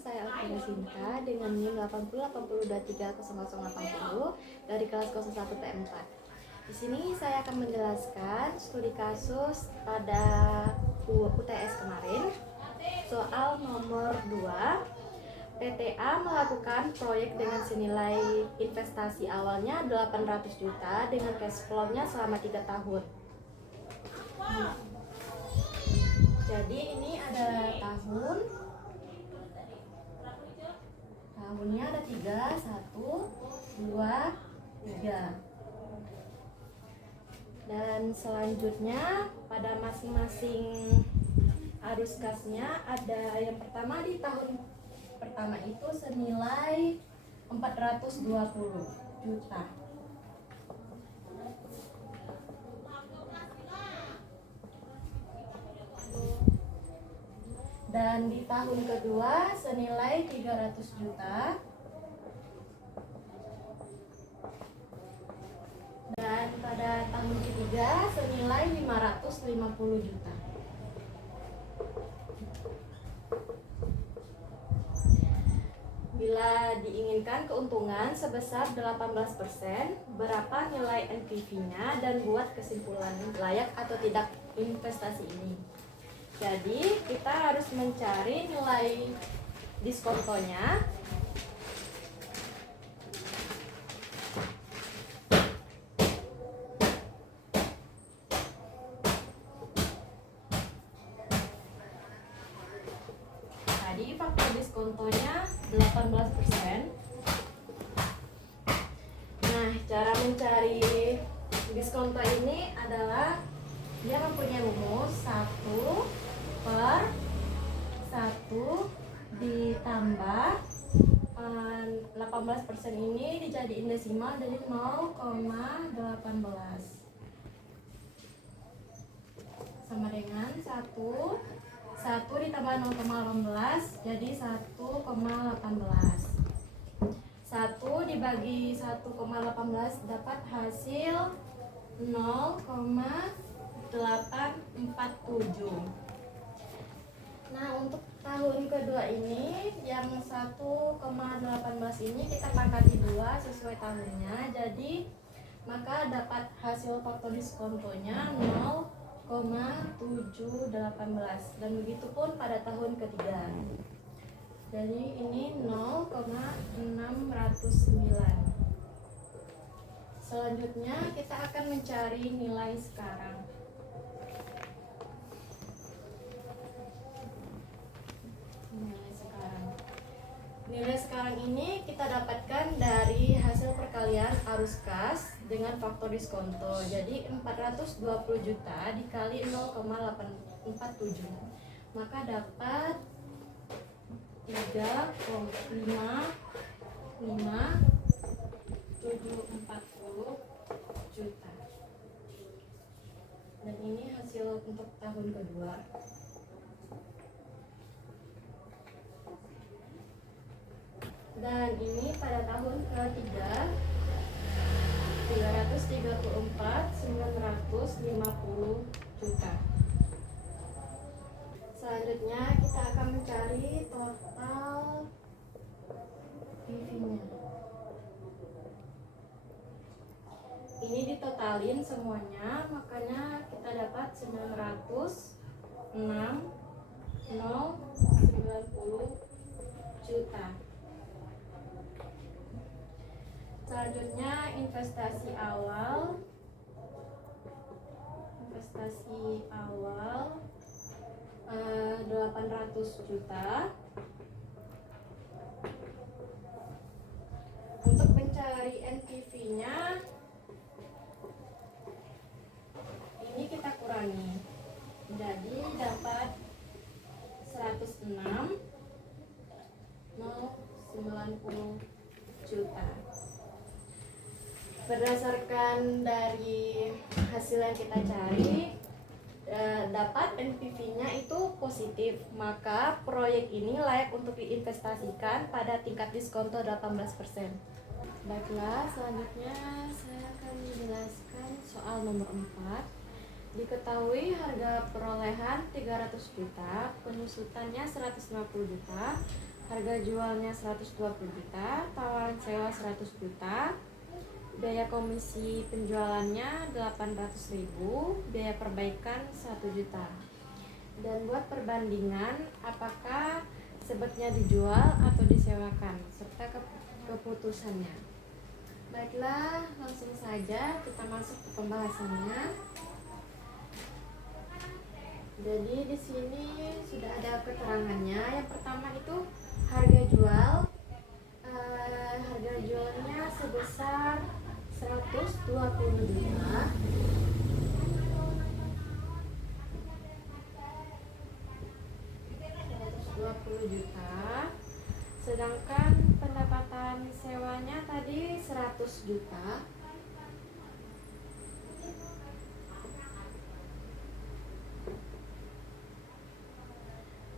saya Alvira Sinta dengan NIM 8080230080 dari kelas 01 PM4. Di sini saya akan menjelaskan studi kasus pada UTS kemarin, soal nomor 2. PTA melakukan proyek dengan senilai investasi awalnya 800 juta dengan cash flow-nya selama 3 tahun. Jadi ini ada tahunnya ada 3, 1, 2, 3. Dan selanjutnya pada masing-masing arus kasnya ada yang pertama di tahun pertama itu senilai 420 juta. Dan di tahun kedua senilai 300 juta. Dan pada tahun ketiga senilai 550 juta. Bila diinginkan keuntungan sebesar 18%, berapa nilai NPV-nya dan buat kesimpulan layak atau tidak investasi ini. Jadi kita harus mencari nilai diskontonya. Tadi faktor diskontonya 18%. Nah, cara mencari diskonto ini adalah dia mempunyai rumus 1/1 ditambah 18% ini dijadiin desimal jadi 0,18 sama dengan 1 ditambah 0,18 jadi 1,18. 1 dibagi 1,18 dapat hasil 0,847. Nah, untuk tahun kedua ini yang 1,18 ini kita pangkati 2 sesuai tahunnya. Jadi maka dapat hasil faktor diskontonya 0,718 dan begitu pun pada tahun ketiga. Jadi ini 0,609. Selanjutnya kita akan mencari nilai sekarang. Nilai sekarang ini kita dapatkan dari hasil perkalian arus kas dengan faktor diskonto. Jadi 420 juta dikali 0,847 maka dapat 3,5740 juta. Dan ini hasil untuk tahun kedua. Dan ini pada tahun ketiga 334.950 juta. Selanjutnya kita akan mencari total PV-nya. Ini ditotalin semuanya, makanya kita dapat 906.090 juta. Selanjutnya investasi awal 800 juta. Untuk mencari NPV-nya ini kita kurangi. Jadi dapat 106.090 juta. Berdasarkan dari hasil yang kita cari, dapat NPV-nya itu positif, maka proyek ini layak untuk diinvestasikan pada tingkat diskonto 18%. Baiklah, selanjutnya saya akan menjelaskan soal nomor 4. Diketahui harga perolehan 300 juta, penyusutannya 150 juta, Harga jualnya 120 juta, tawaran sewa 100 juta, biaya komisi penjualannya 800.000, biaya perbaikan 1 juta. Dan buat perbandingan apakah sebetnya dijual atau disewakan serta keputusannya. Baiklah, langsung saja kita masuk ke pembahasannya. Jadi di sini sudah ada keterangannya. Yang pertama itu harga jual. Harga jualnya sebesar 120 juta. Sedangkan pendapatan sewanya tadi 100 juta.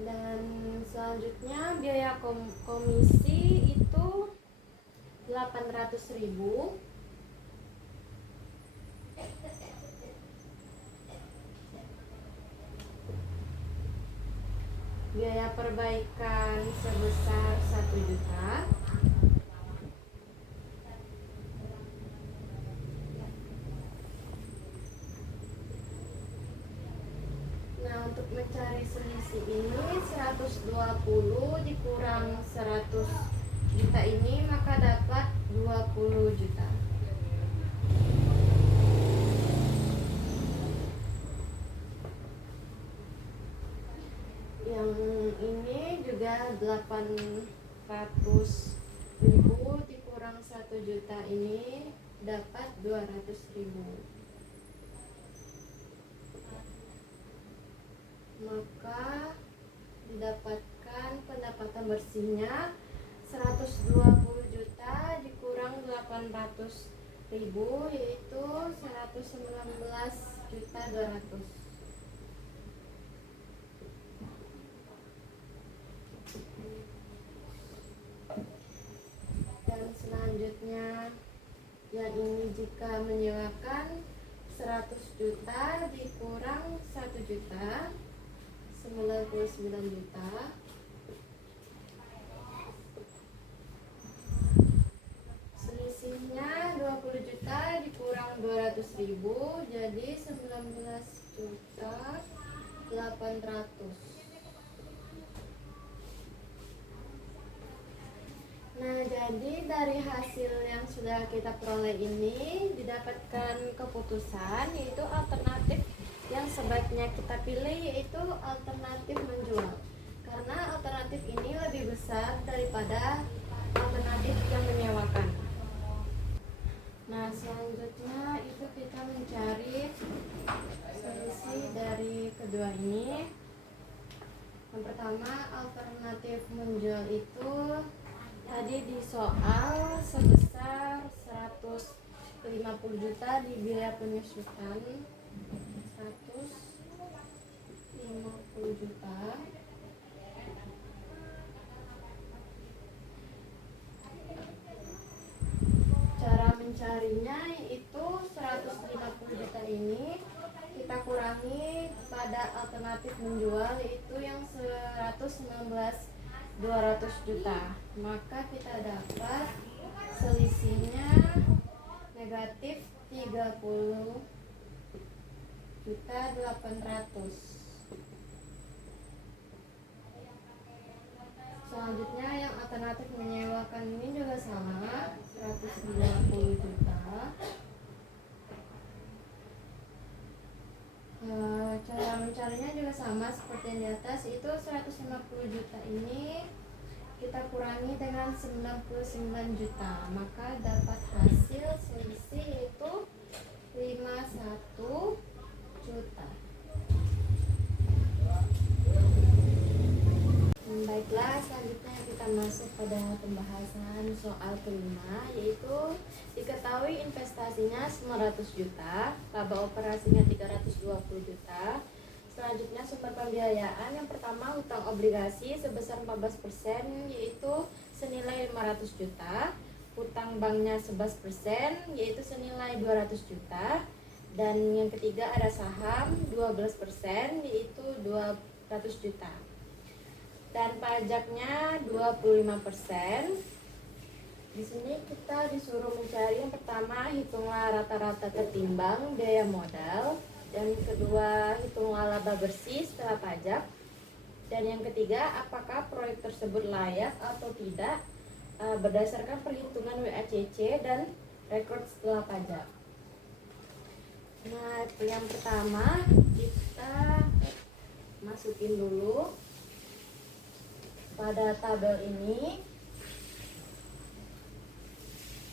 Dan selanjutnya biaya komisi itu 800.000. Biaya perbaikan sebesar 1 juta. Nah, untuk mencari selisih ini 120 dikurang 100 juta ini maka dapat 20 juta. Yang ini juga 800.000 dikurang 1 juta ini dapat 200.000. Maka didapatkan pendapatan bersihnya 120 juta dikurang 800.000 yaitu 119.200. Dan selanjutnya yang ini jika menyewakan 100 juta dikurang 1 juta 99 juta. Selisihnya 20 juta dikurang 200.000 jadi 19 juta 800. Nah, jadi dari hasil yang sudah kita peroleh ini didapatkan keputusan yaitu alternatif yang sebaiknya kita pilih yaitu alternatif menjual. Karena alternatif ini lebih besar daripada alternatif yang menyewakan. Nah, selanjutnya itu kita mencari selisih dari kedua ini. Yang pertama, alternatif menjual itu tadi di soal sebesar 150 juta di biaya penyusutan 150 juta. Cara mencarinya yaitu 150 juta ini kita kurangi pada alternatif menjual yaitu yang 119.200 juta, maka kita dapat selisihnya negatif 30 juta 800. Selanjutnya yang alternatif menyewakan ini juga sama 190 juta. Cara mencarinya juga sama seperti yang di atas, itu 150 juta ini kita kurangi dengan 99 juta, maka dapat hasil selisih itu 51 juta. Baiklah, selanjutnya kita masuk pada pembahasan soal kelima, yaitu diketahui investasinya 900 juta, laba operasinya 320 juta. Selanjutnya sumber pembiayaan, yang pertama hutang obligasi sebesar 14% yaitu senilai 500 juta, hutang banknya 11% yaitu senilai 200 juta, dan yang ketiga ada saham 12% yaitu 200 juta. dan pajaknya 25%. Di sini kita disuruh mencari yang pertama, hitunglah rata-rata ketimbang biaya modal, dan kedua, hitunglah laba bersih setelah pajak, dan yang ketiga, apakah proyek tersebut layak atau tidak berdasarkan perhitungan WACC dan rekor setelah pajak. Nah, yang pertama kita masukin dulu pada tabel ini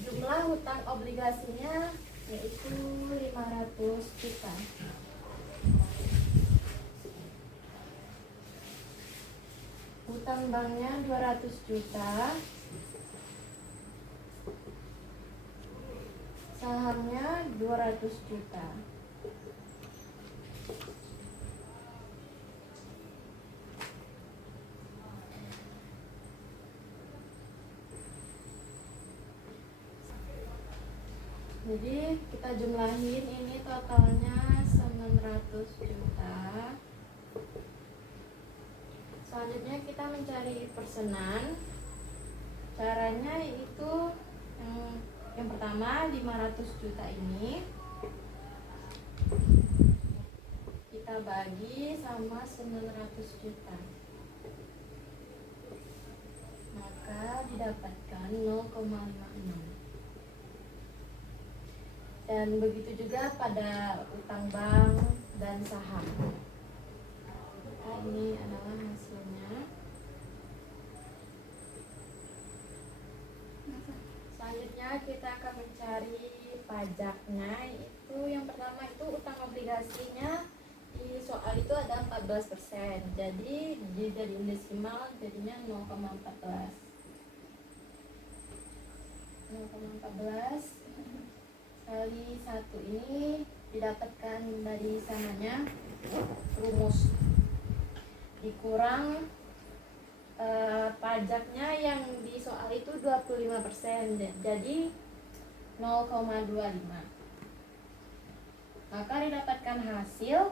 jumlah hutang obligasinya yaitu 500 juta. Hutang banknya 200 juta. Sahamnya 200 juta. Jadi kita jumlahin, ini totalnya 900 juta. Selanjutnya kita mencari persenan. Caranya itu yang pertama 500 juta ini kita bagi sama 900 juta. Maka didapatkan 0,56. Dan begitu juga pada utang bank dan saham. Nah, ini adalah hasilnya. Selanjutnya kita akan mencari pajaknya. Itu yang pertama itu utang obligasinya di soal itu ada 14%. Jadi dijadiin desimal jadinya 0,14. 0,14 kali 1 ini didapatkan dari sananya rumus dikurang pajaknya yang di soal itu 25%, jadi 0,25. Maka didapatkan hasil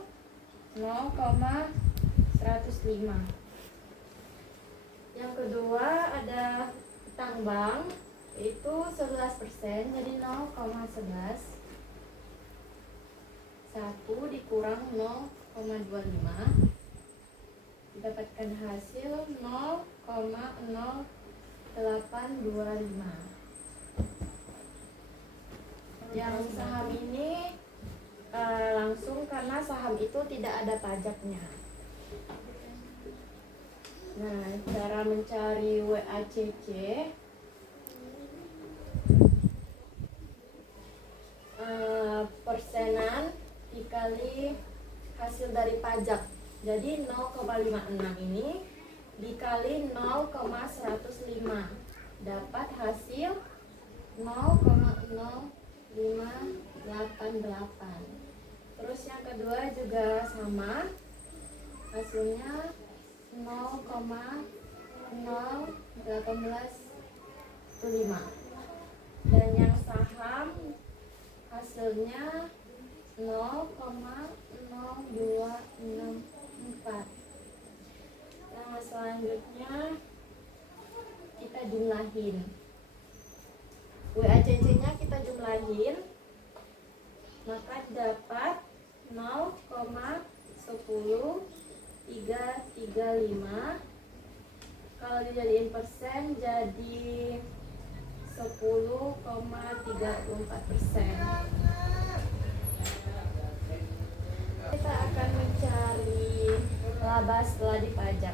0,105. Yang kedua ada utang bank, itu 11%, jadi 0,11. 1 dikurang 0,25 didapatkan hasil 0,0825. Yang saham ini langsung karena saham itu tidak ada pajaknya. Nah, cara mencari WACC, persenan dikali hasil dari pajak. Jadi 0,56 ini dikali 0,105 dapat hasil 0,0588. Terus yang kedua juga sama, hasilnya 0,01815. Dan yang saham hasilnya 0,0264. Nah, selanjutnya kita jumlahin. WACC-nya kita jumlahin, maka dapat 0,10335. Kalau dijadiin persen jadi 10,34%. Kita akan mencari laba setelah dipajak.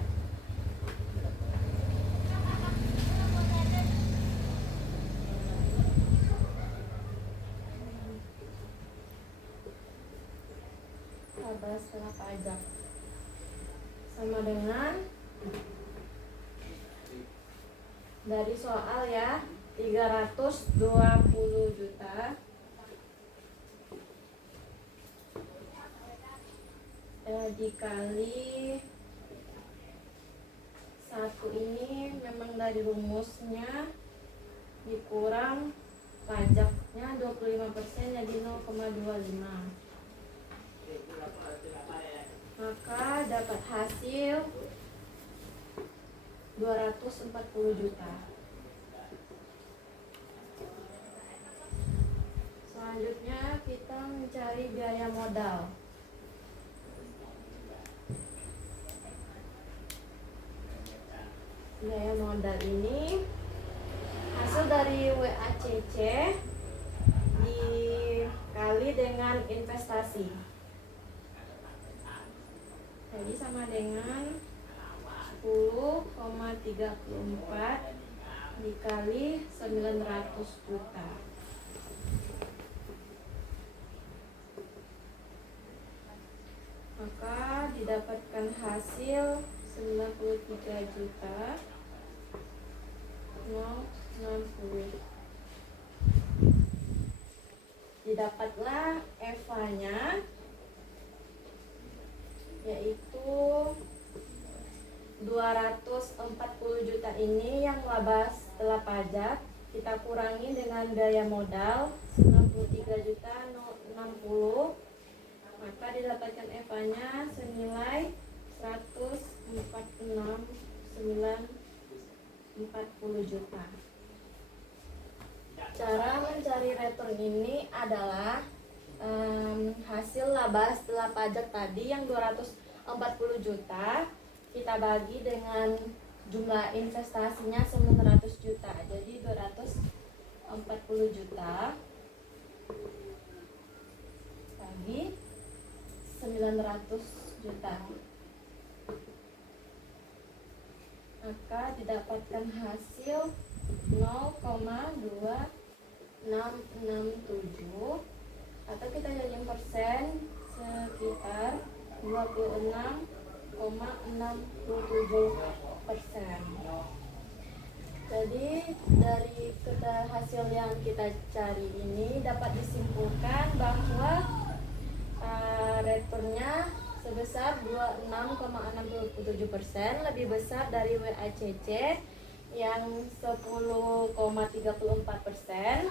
Laba setelah pajak sama dengan dari soal ya, 320 juta dikali 1 ini memang dari rumusnya dikurang pajaknya 25% jadi 0,25. maka dapat hasil 240 juta. Selanjutnya kita mencari biaya modal. Biaya modal ini hasil dari WACC dikali dengan investasi. Jadi sama dengan 10,34 dikali 900 juta. Maka didapatkan hasil 93 juta 060. Didapatlah EVA-nya, yaitu 240 juta ini yang laba setelah pajak kita kurangi dengan biaya modal 93 juta 060, maka didapatkan EVA-nya senilai 146.940 juta. Cara mencari return ini adalah hasil laba setelah pajak tadi yang 240 juta kita bagi dengan jumlah investasinya 900 juta. Jadi 240 juta bagi 900 juta, maka didapatkan hasil 0,2667, atau kita jadikan persen sekitar 26,67%. Jadi dari hasil yang kita cari ini dapat disimpulkan bahwa returnnya sebesar 26,67%, lebih besar dari WACC yang 10,34%,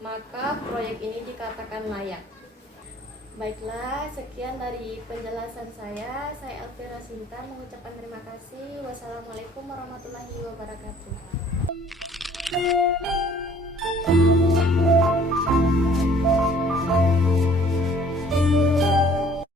maka proyek ini dikatakan layak. Baiklah, sekian dari penjelasan saya. Saya Elvira Sinta mengucapkan terima kasih. Wassalamualaikum warahmatullahi wabarakatuh.